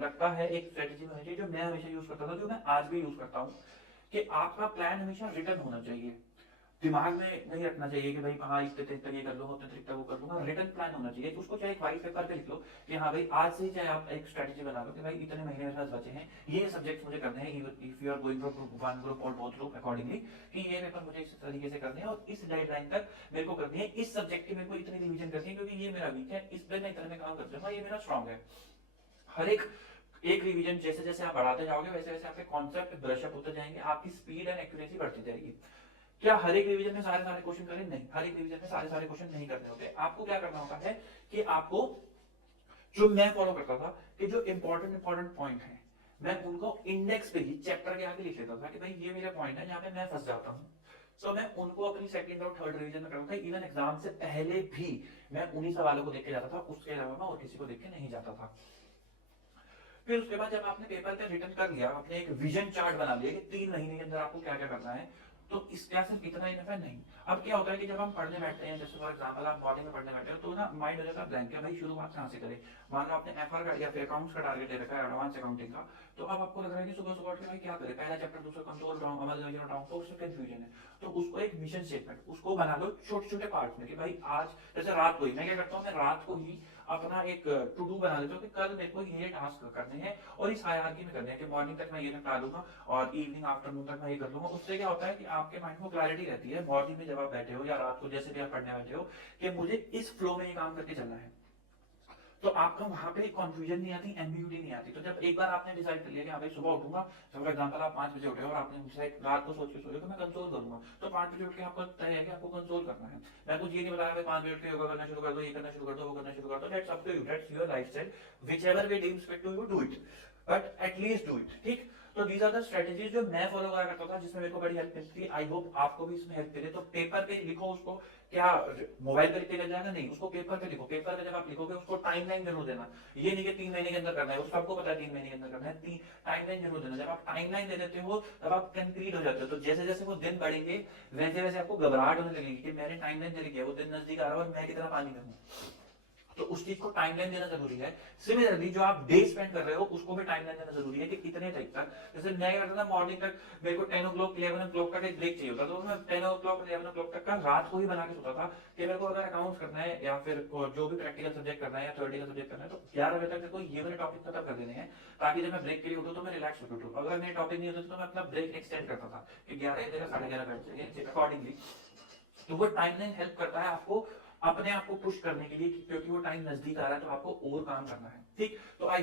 लगता है एक स्ट्रेटेजी होनी चाहिए जो मैं हमेशा यूज करता था, जो मैं आज भी यूज करता हूँ, कि आपका प्लान हमेशा रिटर्न होना चाहिए। दिमाग में नहीं रखना चाहिए कि भाई हाँ इतने तरीके तक ये कर लूंगा, उतने तरीके तक वो कर लूंगा। रिटर्न प्लान होना चाहिए। तो उसको चाहे एक व्हाइट पेपर पे लिख लो कि हाँ भाई आज से ही चाहे आप एक स्ट्रेटेजी बना लो कि भाई इतने महीने मेरे पास बचे हैं, ये सब्जेक्ट्स मुझे करने हैं, if you are going from group 1 group और बोथ ग्रुप अकॉर्डिंगली, कि ये पेपर मुझे इस तरीके से करने हैं और इस डेडलाइन तक मेरे को करनी है, इस सब्जेक्ट की मेरे को इतनी रिवीजन करनी है क्योंकि ये मेरा वीक है, इस पे मैं इतने में काम कर दूंगा, ये मेरा स्ट्रॉन्ग है। हर एक रिवीजन जैसे जैसे आप बढ़ाते जाओगे वैसे वैसे आपके कॉन्सेप्ट ब्रशअप होते जाएंगे, आपकी स्पीड एंड एक्यूरेसी बढ़ती जाएगी। क्या हर एक रिवीजन में सारे सारे क्वेश्चन करें? नहीं, हर एक रिवीजन में सारे सारे क्वेश्चन नहीं करने होते। आपको क्या करना होता है कि आपको, जो मैं फॉलो करता था, कि जो इंपॉर्टेंट इंपॉर्टेंट पॉइंट है मैं उनको इंडेक्स पे ही चैप्टर के आगे लिख लेता था कि भाई ये मेरे पॉइंट है जहाँ पे मैं फंस जाता हूँ। सो मैं उनको अपनी सेकंड और थर्ड रिवीजन में करता था। इवन एग्जाम से पहले भी मैं उन्हीं सवालों को देख के जाता था, उसके अलावा मैं और किसी को देख के नहीं जाता था। फिर उसके बाद जब आपने पेपर पे रिटर्न कर लिया, आपने एक विजन चार्ट बना लिया कि 3 महीने के अंदर आपको क्या क्या करना है, तो इसका सिर्फ इतना ही इनफ है? नहीं। अब क्या होता है कि जब हम पढ़ने बैठते हैं, जैसे फॉर एग्जांपल आप मॉर्निंग में पढ़ने बैठे हो, तो ना माइंड हो जाता है ब्लैंक, भाई शुरुआत कहाँ से करें। मान लो आपने एफआर का या फिर अकाउंट्स का टारगेट ले रखा है, एडवांस अकाउंटिंग का, तो अब आपको लग रहा है कि सुबह सुबह उठ के भाई क्या करें, पहला चैप्टर दूसरा कंट्रोल डाउन अमल डाउन, तो उसमें कंफ्यूजन है। तो उसको एक विजन स्टेटमेंट उसको बना लो छोटे छोटे पार्ट में कि भाई आज, जैसे रात को ही मैं क्या करता हूँ, मैं रात को ही अपना एक टू डू बना देता हूँ कि कल मेरे को ये टास्क करने हैं और इस हायरार्की में करने हैं, कि मॉर्निंग तक मैं ये निपटा लूंगा और इवनिंग आफ्टरनून तक मैं ये कर लूंगा। उससे क्या होता है कि आपके माइंड में क्लैरिटी रहती है मॉर्निंग में जब आप बैठे हो या रात को जैसे भी आप पढ़ने बैठे हो, कि मुझे इस फ्लो में ये काम करके चलना है। तो आपका वहां पे कंफ्यूजन नहीं आती, एम्बिग्यूटी नहीं आती। तो जब एक बार आपने डिसाइड कर लिया कि हाँ भाई सुबह उठूंगा, फॉर एग्जांपल आप 5 बजे उठे और आपने डिसाइड रात को सोच के सोचे तो मैं कंसोल करूंगा, तो 5 बजे उठ के आपको तय है कि आपको कंसोल करना है। मैं कुछ ये नहीं बताया भाई 5 बजे उठ के योगा करना शुरू कर दो, ये करना शुरू कर दो, वो करना शुरू कर दो। That's up to you, that's your lifestyle, whichever way deems fit to you do it, but at least do it. ठीक। तो दीज आर द स्ट्रेटेजीज जो मैं फॉलो करा करता था, जिसमें मेरे को बड़ी हेल्प मिलती थी। आई होप आपको भी इसमें हेल्प करे। तो पेपर पे लिखो उसको, क्या मोबाइल पे लिख के जाएगा? नहीं, उसको पेपर पे लिखो। पेपर पे जब आप लिखोगे उसको टाइमलाइन जरूर देना। ये नहीं कि 3 महीने के अंदर करना है, वो सबको पता है 3 महीने के अंदर करना है। टाइमलाइन जरूर देना। जब आप टाइमलाइन दे देते हो तब आप कंक्रीट हो जाते हो। तो जैसे जैसे वो दिन बढ़ेंगे वैसे वैसे आपको घबराहट होने लगेगी कि मैंने टाइमलाइन दे रखी है, वो दिन नजदीक आ रहा है और मैं कितना पानी में हूँ। तो उस चीज को टाइमलाइन देना जरूरी है। सिमिलरली जो आप डे स्पेंड कर रहे हो उसको भी टाइमलाइन देना जरूरी है कि इतने तक तक, जैसे मैं क्या करता था मॉर्निंग तक, मेरे को 10 o'clock 11 o'clock का एक ब्रेक चाहिए होता, तो मैं 10 o'clock 11 o'clock तक का रात को ही बना के सोता था कि मेरे को अगर अकाउंट्स करना है या फिर जो भी प्रैक्टिकल सब्जेक्ट करना है या थ्योरेटिकल सब्जेक्ट करना है, तो 11 बजे तक मेरे को ये वाले टॉपिक खत्म कर देने हैं, ताकि जब मैं ब्रेक के लिए उठूं तो मैं रिलैक्स होकर उठूं। अगर मेरे टॉपिक नहीं होते तो मैं अपना ब्रेक एक्सटेंड करता था कि 11 जगह 11:30 बैठ जाइए अकॉर्डिंगली। तो वो टाइमलाइन हेल्प करता है आपको अपने आप को पुश करने के लिए, क्योंकि वो टाइम नजदीक आ रहा है तो आपको और काम करना है। ठीक। तो आई